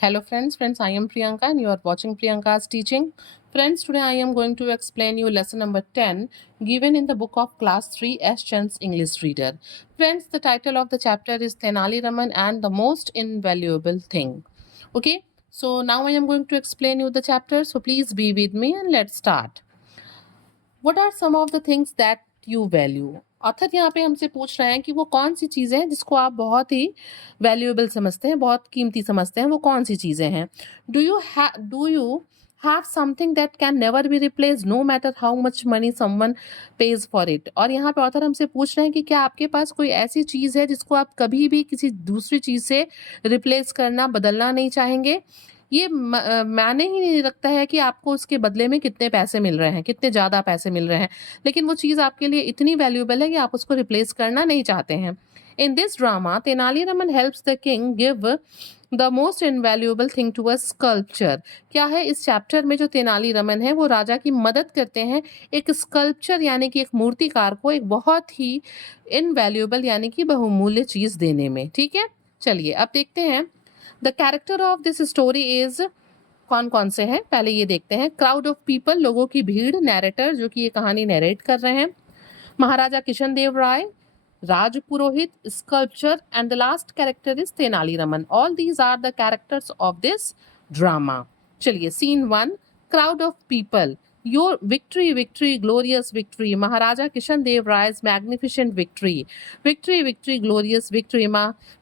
Hello friends, I am Priyanka and you are watching Priyanka's teaching. Friends, today I am going to explain you lesson number 10 given in the book of class 3 S. Chand's English Reader. Friends, the title of the chapter is Tenali Raman and the Most Invaluable Thing. Okay, so now I am going to explain you the chapter, so please be with me and let's start. What are some of the things that you value? Author यहाँ पे हमसे पूछ रहे हैं कि वो कौन सी चीज़ें हैं जिसको आप बहुत ही वैल्यूएबल समझते हैं, बहुत कीमती समझते हैं, वो कौन सी चीज़ें हैं? Do you have something that can never be replace no matter how much money someone pays for it? और यहाँ पे ऑथर हमसे पूछ रहे हैं कि क्या आपके पास कोई ऐसी चीज़ है जिसको आप कभी भी किसी दूसरी चीज़ से रिप्लेस करना, बदलना नहीं चाहेंगे? ये मायने ही नहीं रखता है कि आपको उसके बदले में कितने पैसे मिल रहे हैं, कितने ज़्यादा पैसे मिल रहे हैं, लेकिन वो चीज़ आपके लिए इतनी वैल्यूएबल है कि आप उसको रिप्लेस करना नहीं चाहते हैं। In this drama Tenali Raman helps the king give the most invaluable thing to a sculpture. क्या है इस चैप्टर में जो तेनाली रामन है वो राजा की मदद करते हैं एक स्कल्पचर यानी कि एक मूर्तिकार को एक बहुत ही इनवैल्यूएबल यानी कि बहुमूल्य चीज़ देने में। ठीक है, चलिए अब देखते हैं the character of this story is कौन कौन से हैं, पहले ये देखते हैं। क्राउड ऑफ पीपल, लोगों की भीड़, नैरेटर जो कि ये कहानी नैरेट कर रहे हैं, Maharaja Kishan Dev Rai, Raj Purohit, sculpture and the last character is Tenali Raman. All these are the characters of this drama. चलिए scene 1, crowd of people. Your victory, victory, glorious victory, Maharaja Kishan Dev Rai's magnificent victory. Victory, victory, glorious victory,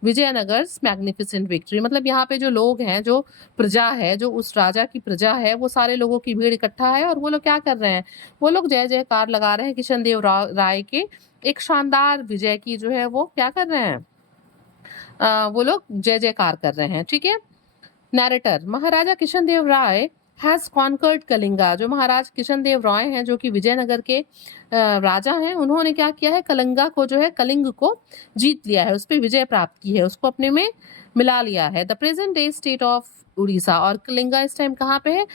Vijayanagar magnificent victory. मतलब यहाँ पे जो लोग हैं, जो प्रजा है, जो उस राजा की प्रजा है, वो सारे लोगों की भीड़ इकट्ठा है और वो लोग क्या कर रहे हैं? वो लोग जय जयकार लगा रहे हैं किशन देव राय के एक शानदार विजय की जो है वो क्या कर रहे हैं? वो लोग जय जयकार कर रहे हैं। ठीक है, narrator, Maharaja Kishan Dev Rai has conquered Kalinga. जो महाराज किशन देव राय हैं जो कि विजयनगर के राजा हैं, उन्होंने क्या किया है? कलिंगा को जो है, कलिंग को जीत लिया है, उस पर विजय प्राप्त की है, उसको अपने में मिला लिया है। The present day state of Orissa. और कलिंगा इस टाइम कहाँ पे है?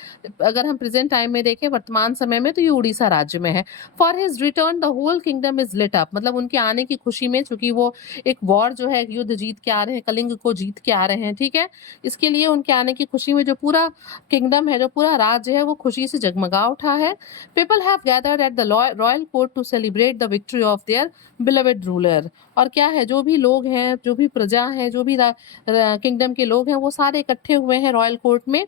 अगर हम प्रेजेंट टाइम में देखें, वर्तमान समय में, तो ये उड़ीसा राज्य में है। For his return the whole kingdom is lit up. मतलब उनके आने की खुशी में, चूंकि वो एक वॉर जो है, युद्ध जीत के आ रहे हैं, कलिंग को जीत के आ रहे हैं, ठीक है, इसके लिए उनके आने की खुशी में जो पूरा किंगडम है, जो पूरा राज्य है, वो खुशी से जगमगा उठा है। People have gathered at the royal court to celebrate the victory of their beloved ruler. और क्या है, जो भी लोग हैं, जो भी प्रजा है, जो भी किंगडम के लोग हैं, वो सारे इकट्ठे हुए हैं रॉयल कोर्ट में।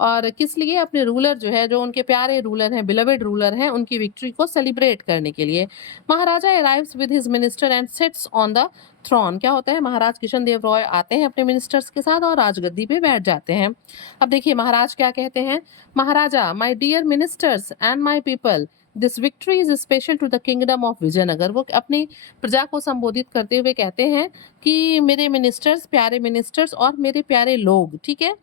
और किस लिए? अपने रूलर जो है, जो उनके प्यारे रूलर हैं, बिलोवेड रूलर हैं, उनकी विक्ट्री को सेलिब्रेट करने के लिए। Maharaja arrives with his minister and sits on the throne. क्या होता है? महाराज किशन देव रॉय आते हैं अपने मिनिस्टर्स के साथ और राजगद्दी पे बैठ जाते हैं। अब देखिए महाराज क्या कहते हैं। Maharaja, my dear ministers and my people, this victory is special to the kingdom of Vijayanagar. वो अपनी प्रजा को संबोधित करते हुए कहते हैं कि मेरे मिनिस्टर्स, प्यारे मिनिस्टर्स और मेरे प्यारे लोग, ठीक है,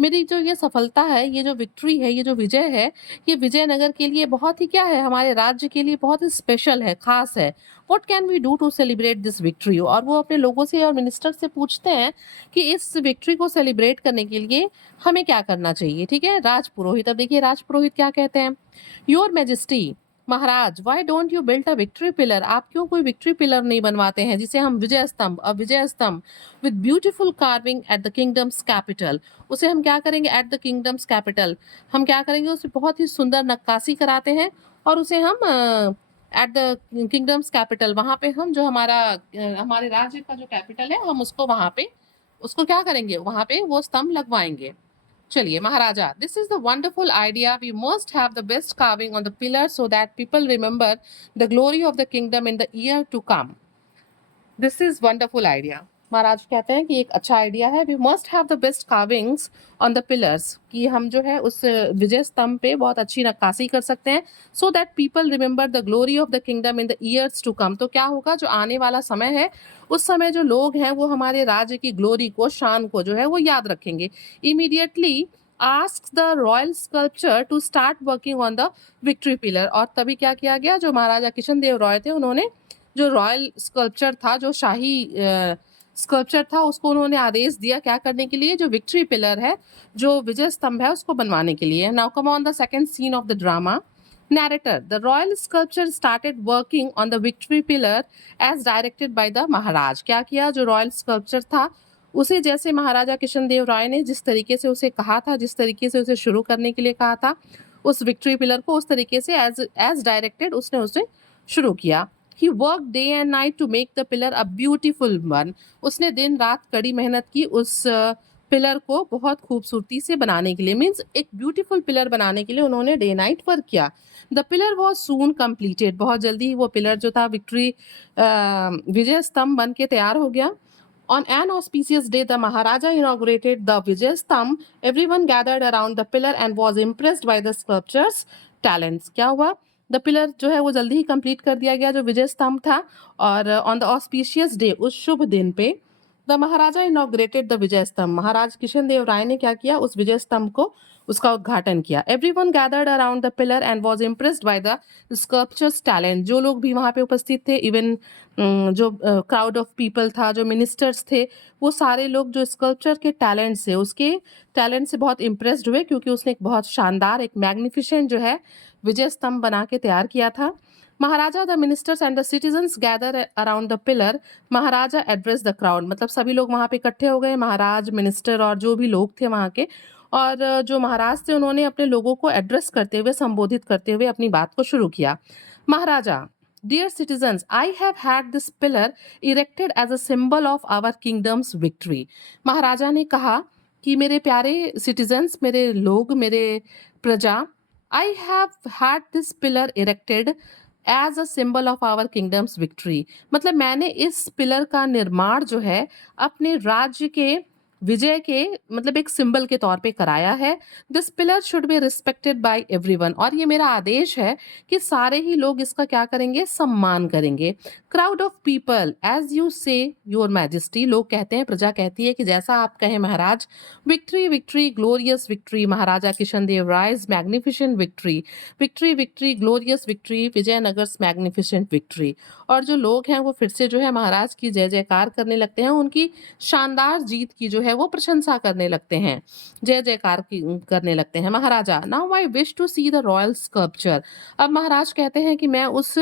मेरी जो ये सफलता है, ये जो विक्ट्री है, ये जो विजय है, ये विजयनगर के लिए बहुत ही क्या है, हमारे राज्य के लिए बहुत ही स्पेशल है, खास है। What can we do to celebrate this victory? और वो अपने लोगों से और मिनिस्टर से पूछते हैं कि इस विक्ट्री को सेलिब्रेट करने के लिए हमें क्या करना चाहिए। ठीक है, राजपुरोहित। अब देखिए राजपुरोहित क्या कहते हैं। Your majesty, Maharaj, why don't you build a victory pillar? आप क्यों कोई विक्ट्री पिलर नहीं बनवाते हैं जिसे हम विजय स्तंभ, अब विजय स्तंभ with beautiful carving at the kingdoms capital. उसे हम क्या करेंगे? एट द किंगडम्स कैपिटल हम क्या करेंगे? उसे बहुत ही सुंदर नक्काशी कराते हैं और उसे हम एट द किंगडम्स कैपिटल, वहाँ पे हम जो हमारा हमारे राज्य का जो कैपिटल है, हम उसको वहाँ पे उसको क्या करेंगे? वहाँ पे वो स्तंभ लगवाएंगे। चलिए Maharaja, this is the wonderful idea, we must have the best carving on the pillar so that people remember the glory of the kingdom in the year to come. This is wonderful idea. Maharaj कहते हैं कि एक अच्छा idea है, we must have the best carvings on the pillars, कि हम जो है उस विजय स्तंभ पे बहुत अच्छी नक्काशी कर सकते हैं, so that people remember the glory of the kingdom in the years to come. तो क्या होगा? जो आने वाला समय है, उस समय जो लोग हैं वो हमारे राज्य की ग्लोरी को, शान को जो है वो याद रखेंगे। Immediately ask the royal sculpture to start working on the victory pillar. और तभी क्या किया गया? जो महाराजा किशन देव रॉय थे, उन्होंने जो रॉयल स्कल्पचर था, जो शाही स्कल्पचर था, उसको उन्होंने आदेश दिया क्या करने के लिए? जो विक्ट्री पिलर है, जो विजय स्तंभ है, उसको बनवाने के लिए। Now come on the second scene of the drama. Narrator, the royal sculpture started working on the victory pillar as directed by the महाराज। क्या किया? जो रॉयल स्कल्पचर था, उसे जैसे महाराजा कृष्णदेव राय ने जिस तरीके से उसे कहा था, जिस तरीके से उसे शुरू करने के लिए कहा था उस विक्ट्री पिलर को, उस तरीके से एज डायरेक्टेड उसने उसे शुरू किया। He work day and night to make the pillar a beautiful one. उसने दिन रात कड़ी मेहनत की उस पिलर को बहुत खूबसूरती से बनाने के लिए, मीन्स एक ब्यूटीफुल पिलर बनाने के लिए उन्होंने डे नाइट वर्क किया। The pillar was soon completed. बहुत जल्दी ही वो पिलर जो था विक्ट्री विजय स्तंभ बन के तैयार हो गया। On an auspicious day, the Maharaja inaugurated the Vijay Stamp. Everyone gathered around the pillar and was impressed by the sculptor's talents. क्या हुआ? द पिलर जो है वो जल्दी ही कंप्लीट कर दिया गया जो विजय स्तंभ था, और ऑन द ऑस्पिशियस डे, उस शुभ दिन पे, द महाराजा इनॉग्रेटेड द विजय स्तंभ। महाराज कृष्णदेव राय ने क्या किया? उस विजय स्तंभ को उसका उद्घाटन किया। Everyone gathered around the pillar and was impressed by the sculptures talent. जो लोग भी वहाँ पे उपस्थित थे, इवन जो क्राउड ऑफ पीपल था, जो मिनिस्टर्स थे, वो सारे लोग जो स्कल्पचर के टैलेंट से, उसके टैलेंट से बहुत इम्प्रेस्ड हुए, क्योंकि उसने एक बहुत शानदार, एक मैग्निफिसेंट जो है विजय स्तंभ बना के तैयार किया था। Maharaja, the ministers and the citizens gather around the pillar. Maharaja address the crowd, मतलब सभी लोग वहाँ पे इकट्ठे हो गए, महाराज, मिनिस्टर और जो भी लोग थे वहाँ के, और जो महाराज थे उन्होंने अपने लोगों को एड्रेस करते हुए, संबोधित करते हुए अपनी बात को शुरू किया। महाराजा, Dear citizens, I have had this pillar erected as a symbol of our kingdom's victory. महाराजा ने कहा कि मेरे प्यारे सिटीजन्स, मेरे लोग, मेरे प्रजा, I have had this pillar erected as a symbol of our kingdom's victory. मतलब मैंने इस पिलर का निर्माण जो है अपने राज्य के विजय के, मतलब एक सिंबल के तौर पे कराया है। This pillar should be respected by everyone. और ये मेरा आदेश है कि सारे ही लोग इसका क्या करेंगे? सम्मान करेंगे। Crowd of people, as you say your majesty. लोग कहते हैं, प्रजा कहती है कि जैसा आप कहें Maharaj. Victory victory glorious victory, Maharaja Krishnadev Rai's magnificent victory. Victory victory glorious victory, Vijayanagar's magnificent victory. और जो लोग हैं वो फिर से जो है महाराज की जय जयकार करने लगते हैं, उनकी शानदार जीत की जो है वो प्रशंसा करने लगते हैं, जय जयकार करने लगते हैं। Maharaja, now I wish to see the royal sculpture. अब महाराज कहते हैं कि मैं उस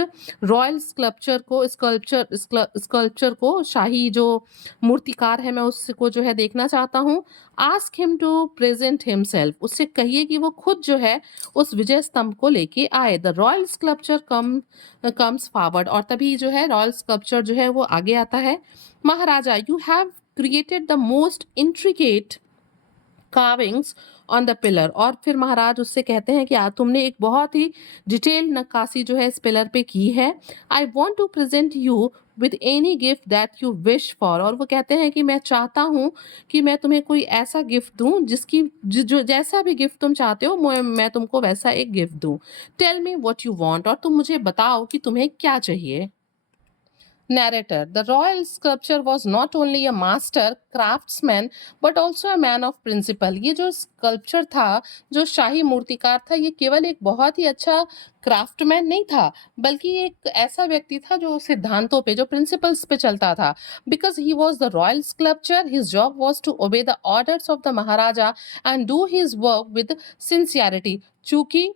रॉयल स्कल्पचर को, शाही जो मूर्तिकार है, मैं उसको जो है देखना चाहता हूँ। Ask him to present himself. उससे कहिए कि वो खुद जो है उस विजय स्तंभ को लेके आए। The royal sculpture comes forward. और तभी जो है रॉयल स्कल्पचर जो है वो आगे आता है। Maharaja, you have created the most intricate carvings on the pillar। और फिर महाराज उससे कहते हैं कि तुमने एक बहुत ही डिटेल नक्काशी जो है इस पिलर पे की है। I want to present you with any gift that you wish for। और वो कहते हैं कि मैं चाहता हूँ कि मैं तुम्हें कोई ऐसा गिफ्ट दूँ जो जैसा भी गिफ्ट तुम चाहते हो, मैं तुमको वैसा एक गिफ्ट दूँ। Tell me what you want। और तुम मुझे बताओ कि तुम्हें क्या चाहिए। Narrator, the royal sculpture was not only a master craftsman but also a man of principle। ये जो स्कल्पचर था, जो शाही मूर्तिकार था, ये केवल एक बहुत ही अच्छा क्राफ्टमैन नहीं था, बल्कि एक ऐसा व्यक्ति था जो सिद्धांतों पे, जो प्रिंसिपल्स पे चलता था। Because he was the royal sculpture, his job was to obey the orders of the Maharaja and do his work with sincerity. चूंकि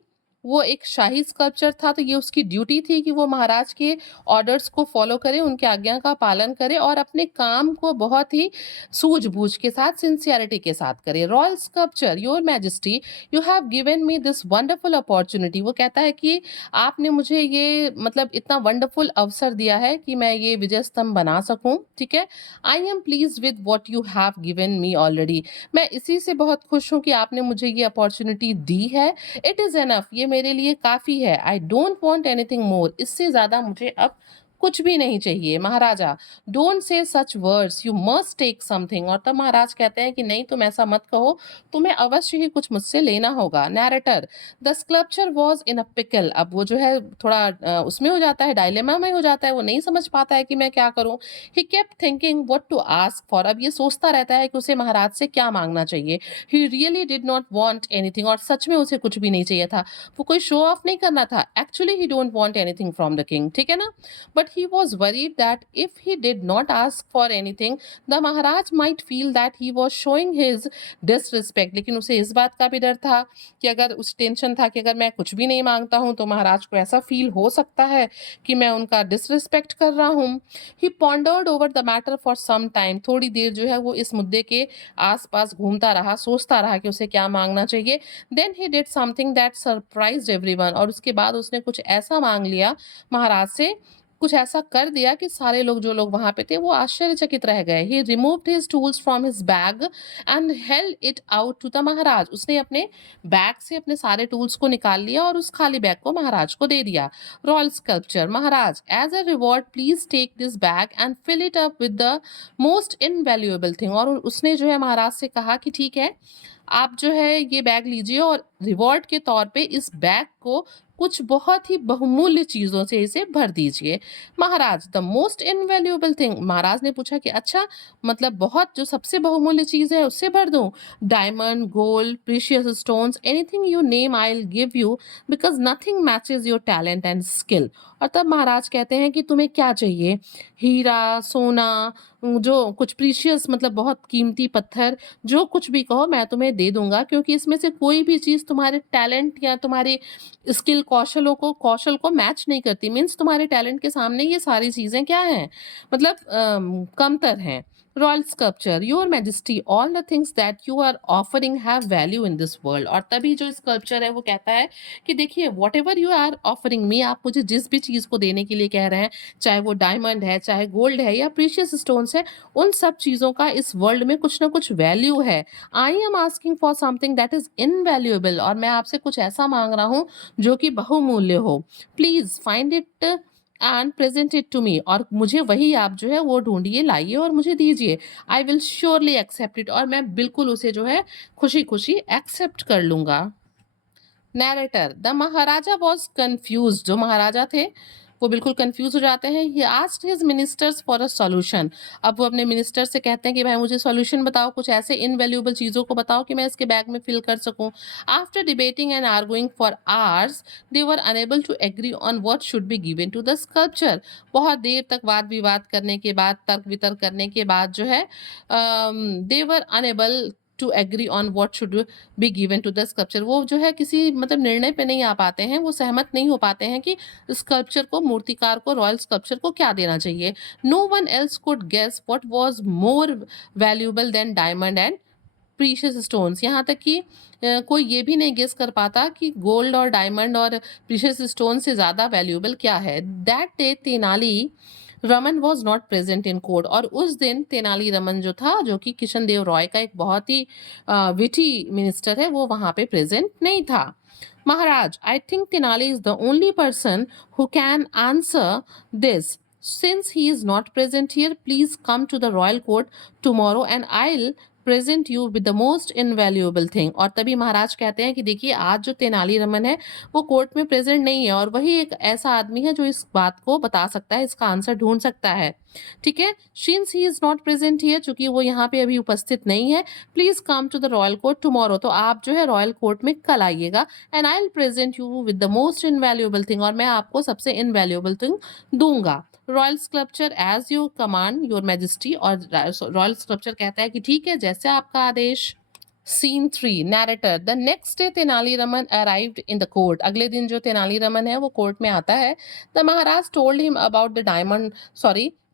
वो एक शाही स्कल्पचर था, तो ये उसकी ड्यूटी थी कि वो महाराज के ऑर्डर्स को फॉलो करे, उनके आज्ञा का पालन करे और अपने काम को बहुत ही सूझबूझ के साथ, सिंसियरिटी के साथ करे। Royal sculpture, your majesty, you have given me this wonderful opportunity. वो कहता है कि आपने मुझे ये, मतलब इतना वंडरफुल अवसर दिया है कि मैं ये विजय स्तंभ बना सकूं। ठीक है। I am please with what you have given me already. मैं इसी से बहुत खुश हूं कि आपने मुझे ये अपॉर्चुनिटी दी है। इट इज एनफ, ये मेरे लिए काफी है। I don't want anything more. इससे ज्यादा मुझे अब कुछ भी नहीं चाहिए। Maharaja, don't say such words, you must take something. और तब महाराज कहते हैं कि नहीं, तुम ऐसा मत कहो, तुम्हें अवश्य ही कुछ मुझसे लेना होगा। Narrator, the sculpture was in a pickle. अब वो जो है थोड़ा उसमें हो जाता है, डायलेमा में हो जाता है, वो नहीं समझ पाता है कि मैं क्या करूं। He kept thinking what to ask for. अब ये सोचता रहता है कि उसे महाराज से क्या मांगना चाहिए। He really did not want anything. और सच में उसे कुछ भी नहीं चाहिए था। वो कोई शो ऑफ नहीं करना था। Actually he don't want anything from the king. ठीक है ना। But he was worried that if he did not ask for anything, the Maharaj might feel that he was showing his disrespect. लेकिन उसे इस बात का भी डर था कि अगर उस टेंशन था कि अगर मैं कुछ भी नहीं मांगता हूँ तो महाराज को ऐसा फील हो सकता है कि मैं उनका डिसरिस्पेक्ट कर रहा हूँ. He pondered over the matter for some time. थोड़ी देर जो है वो इस मुद्दे के आसपास घूमता रहा, सोचता रहा कि उसे क्या मांगना चाहिए. Then he did something that surprised everyone. और उसके बाद उसने कुछ ऐसा मांग लिया महाराज से, कुछ ऐसा कर दिया कि सारे लोग जो लोग वहां पे थे वो आश्चर्यचकित रह गए. He removed his tools from his bag and held it out to the महाराज. उसने अपने बैग से अपने सारे टूल्स को निकाल लिया और उस खाली बैग को महाराज को दे दिया. Royal sculpture. Maharaj, as a reward please take this bag and fill it up with the most invaluable thing. और उसने जो है महाराज से कहा कि ठीक है, आप जो है ये बैग लीजिए और रिवॉर्ड के तौर पे इस बैग को कुछ बहुत ही बहुमूल्य चीजों से इसे भर दीजिए. महाराज, द मोस्ट इनवैल्यूएबल थिंग. महाराज ने पूछा कि अच्छा, मतलब बहुत जो सबसे बहुमूल्य चीज है उससे भर दूं? Diamond, gold, precious stones, anything you name I will give you, because nothing matches your talent and skill. और तब महाराज कहते हैं कि तुम्हें क्या चाहिए? हीरा, सोना, जो कुछ प्रीशियस मतलब बहुत कीमती पत्थर, जो कुछ भी कहो मैं तुम्हें दे दूंगा, क्योंकि इसमें से कोई भी चीज तुम्हारे टैलेंट या तुम्हारे स्किल कौशल को मैच नहीं करती. मीन्स तुम्हारे टैलेंट के सामने ये सारी चीजें क्या हैं, मतलब कमतर हैं. Royal sculpture. Your majesty, all the things that you are offering have value in this world. और तभी जो स्कल्पचर है वो कहता है कि देखिए, whatever you are offering me, आप मुझे जिस भी चीज को देने के लिए कह रहे हैं, चाहे वो डायमंड है, चाहे गोल्ड है या प्रीशियस स्टोन्स है, उन सब चीजों का इस वर्ल्ड में कुछ ना कुछ वैल्यू है. I am asking for something that is invaluable. और मैं आपसे कुछ ऐसा मांग रहा हूँ जो कि बहुमूल्य हो. Please find it and present it to me. और मुझे वही आप जो है वो ढूंढिए, लाइए और मुझे दीजिए. I will surely accept it. और मैं बिल्कुल उसे जो है खुशी खुशी एक्सेप्ट कर लूंगा. Narrator. The Maharaja was confuse. जो महाराजा थे वो बिल्कुल कंफ्यूज हो जाते हैं. He asked his ministers for a solution. अब वो अपने मिनिस्टर से कहते हैं कि भाई मुझे सॉल्यूशन बताओ, कुछ ऐसे इनवैल्यूएबल चीजों को बताओ कि मैं इसके बैग में फिल कर सकूं. After debating and arguing for hours, they were unable to agree on what should be given to the sculpture. बहुत देर तक वाद विवाद करने के बाद, तर्क वितर्क करने के बाद जो है they were unable to agree on what should be given to the sculpture. वो जो है किसी मतलब निर्णय पे नहीं आ पाते हैं, वो सहमत नहीं हो पाते हैं कि स्कल्पचर को, मूर्तिकार को, रॉयल स्कल्पचर को क्या देना चाहिए. No one else could guess what was more valuable than diamond and precious stones. यहाँ तक कि कोई ये भी नहीं गेस कर पाता कि गोल्ड और डायमंड और प्रीशियस स्टोन से ज़्यादा वैल्यूएबल क्या है. That day Tenali Raman was not present in court. और उस दिन तेनाली रमन जो था, जो कि किशन देव रॉय का एक बहुत ही विटी मिनिस्टर है, वो वहां पे प्रेजेंट नहीं था. Maharaj, I think Tenali is the only person who can answer this. Since he is not present here, please come to the royal court tomorrow and I'll present you with the most invaluable thing. और तभी महाराज कहते हैं कि देखिए, आज जो तेनाली रमन है वो कोर्ट में प्रेजेंट नहीं है और वही एक ऐसा आदमी है जो इस बात को बता सकता है, इसका आंसर ढूंढ सकता है. ठीक है. Since he is not present here, चूंकि वो यहाँ पे अभी उपस्थित नहीं है, please come to the royal court tomorrow. तो आप जो है रॉयल कोर्ट में कल आइएगा. And I will present you with the most invaluable thing. और मैं आपको सबसे इनवैल्यूएबल थिंग दूंगा. Royal sculpture, as you command your majesty. और रॉयल स्कल्पचर कहता है कि ठीक है, जैसे आपका आदेश. Scene 3. Narrator. The next day Tenali Raman arrived in the court. अगले दिन जो तेनाली रमन है वो कोर्ट में आता है. The Maharaj told him about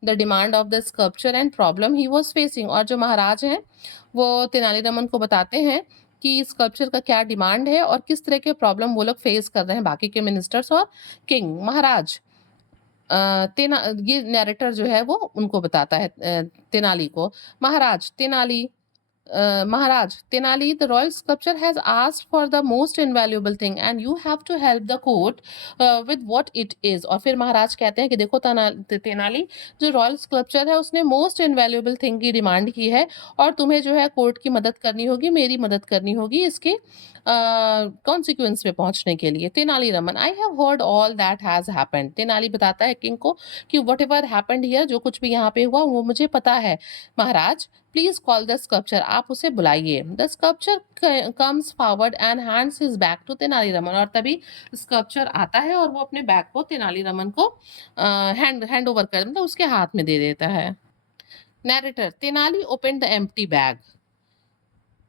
the demand of the sculpture and problem he was facing. और जो महाराज हैं वो तेनाली रमन को बताते हैं कि स्कल्पचर का क्या डिमांड है और किस तरह के प्रॉब्लम वो लोग फेस कर रहे हैं, बाकी के मिनिस्टर्स और किंग. महाराज, ये नैरेटर जो है वो उनको बताता है तेनाली को. महाराज, Tenali, the royal sculptor has asked for the most invaluable thing and you have to help the court with what it is. और फिर महाराज कहते हैं कि देखो तेनाली, जो रॉयल स्कल्पचर है उसने मोस्ट इनवैल्यूएबल थिंग की डिमांड की है और तुम्हें जो है कोर्ट की मदद करनी होगी, मेरी मदद करनी होगी इसके कॉन्सिक्वेंस पे पहुंचने के लिए. Tenali Raman, I have heard all that has happened. Tenali बताता है किंग को कि वट एवर हैपेंड हियर, जो कुछ भी यहाँ पे हुआ वो मुझे पता है. Maharaj, please call the sculpture, आप उसे बुलाइए। The sculpture comes forward and hands his bag to Tenaliraman, और तभी स्कल्पचर आता है और वो अपने बैग को तेनालीरामन को हैंड ओवर कर, मतलब उसके हाथ में दे देता है। Narrator, Tenali open the empty bag.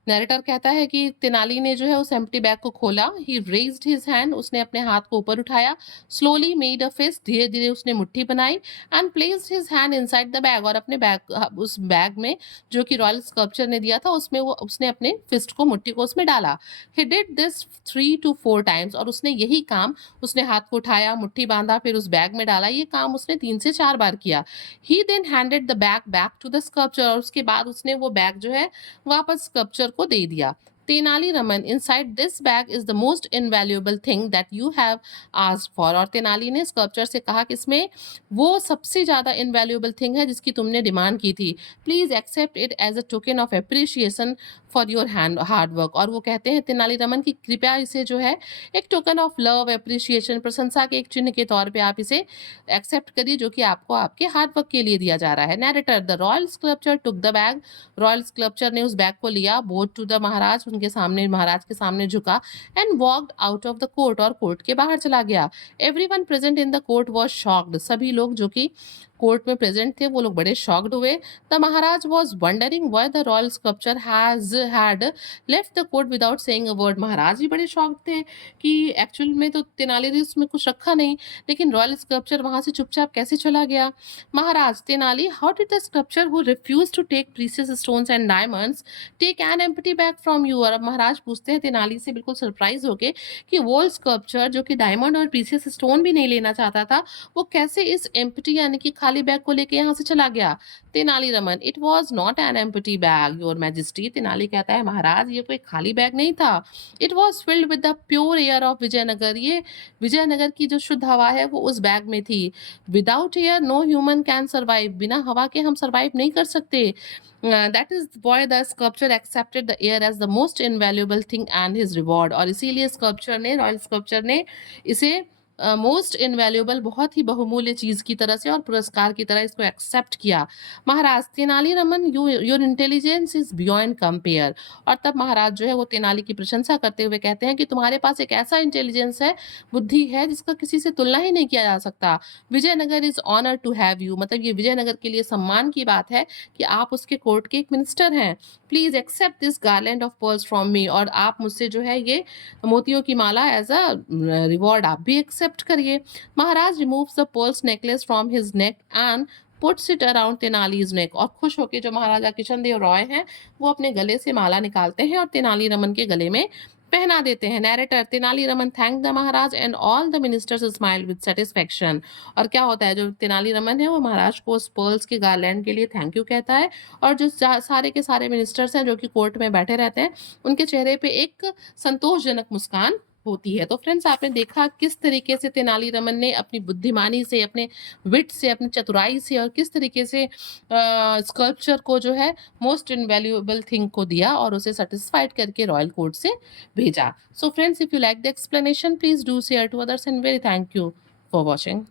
Narrator कहता है कि तेनाली ने जो है उस एम्प्टी बैग को खोला। ही रेज्ड हिज हैंड, उसने अपने हाथ को ऊपर उठाया। स्लोली मेड अ फिस्ट, धीरे धीरे उसने मुट्ठी बनाई। And placed his hand inside the bag, और अपने बैग, उस बैग में जो कि रॉयल स्कल्पचर ने दिया था उसमें वो उसने अपने फिस्ट को, मुट्ठी को उसमें डाला। He did this 3 to 4 times, और उसने यही काम, उसने हाथ को उठाया, मुट्ठी बांधा, फिर उस बैग में डाला, ये काम उसने 3 से 4 बार किया। He then handed the bag back to the sculpture, और उसके बाद उसने वो बैग जो है वापस स्कल्पचर को दे दिया। Tenali Raman, inside this bag is the most invaluable thing that you have asked for, और तेनाली ने स्कल्पचर से कहा कि इसमें वो सबसे ज्यादा इनवैल्यूएबल थिंग है जिसकी तुमने डिमांड की थी। Please accept it as a token of appreciation for your hard work, और वो कहते हैं तेनालीरामन की कृपया इसे जो है एक टोकन ऑफ लव, एप्रिसिएशन, प्रशंसा के एक चिन्ह के तौर पे आप इसे एक्सेप्ट करिए, जो कि आपको आपके हार्ड वर्क के लिए दिया जा रहा है। Narrator, the royal sculpture took the bag, royal sculpture ने उस बैग को लिया, बोट टू द महाराज, उनके सामने, महाराज के सामने झुका। And walked out of the court, और कोर्ट के बाहर चला गया। Everyone present in the court was shocked, सभी लोग जो कि कोर्ट में प्रेजेंट थे वो लोग बड़े शॉक्ड हुए। The Maharaj was wondering why the royal sculpture had left the court without saying a word, Maharaj भी बड़े शॉक्ड थे कि एक्चुअल में तो तेनाली ने उसमें कुछ रखा नहीं, लेकिन रॉयल स्कल्पचर वहां से चुपचाप कैसे चला गया। Maharaj, Tenali, how did the sculpture who refuse to take precious stones and diamonds take an empty bag from you, और अब महाराज पूछते हैं तेनाली से बिल्कुल सरप्राइज होके कि वो स्कल्पचर जो कि डायमंड और प्रीशियस स्टोन भी नहीं लेना चाहता था, वो कैसे इस एम्प्टी यानी कि खाली बैग को लेके यहाँ से चला गया। Tenaliraman, it was not an empty bag your majesty, Tenali कहता है महाराज ये कोई खाली बैग नहीं था। It was filled with the pure air of Vijayanagar, ये विजयनगर की जो शुद्ध हवा है वो उस बैग में थी। Without air no human can survive, बिना हवा के हम सर्वाइव नहीं कर सकते। That is why the sculptor accepted the air as the most invaluable thing and his reward, और इसीलिए स्कल्पचर ने, रॉयल स्कल्पचर ने इसे मोस्ट इनवैल्यूएबल, बहुत ही बहुमूल्य चीज की तरह से और पुरस्कार की तरह इसको एक्सेप्ट किया। Maharaj, Tenaliraman, your intelligence is beyond compare, और तब महाराज जो है वो तेनाली की प्रशंसा करते हुए कहते हैं कि तुम्हारे पास एक ऐसा इंटेलिजेंस है, बुद्धि है, जिसका किसी से तुलना ही नहीं किया जा सकता। Vijayanagar is honour to have you, मतलब ये विजयनगर के लिए सम्मान की बात है कि आप उसके कोर्ट के एक मिनिस्टर हैं। Please accept this garland of pearls from me, और आप मुझसे जो है ये मोतियों की माला एज अ रिवॉर्ड आप भी एक्सेप्ट करिए। Maharaj removes the pearls necklace from his neck and puts it around Tenali's neck, और खुश होकर जो महाराजा किशनदेव रॉय हैं वो अपने गले से माला निकालते हैं और तेनालीरामन के गले में पहना देते हैं। Narrator, Tenali Raman thank the Maharaj and all the ministers smile with satisfaction, और क्या होता है, जो तेनालीरामन है वो महाराज को उस पर्ल्स के गार्लैंड के लिए थैंक यू कहता है, और जो सारे के सारे मिनिस्टर्स हैं जो कि कोर्ट में बैठे रहते हैं उनके चेहरे पे एक संतोषजनक मुस्कान होती है। तो फ्रेंड्स, आपने देखा किस तरीके से तेनालीरामन ने अपनी बुद्धिमानी से, अपने विट से, अपनी चतुराई से, और किस तरीके से स्कल्पचर को जो है मोस्ट इनवैल्यूएबल थिंग को दिया और उसे सेटिस्फाइड करके रॉयल कोर्ट से भेजा। So friends, if you like the explanation please do share to others and very thank you for watching.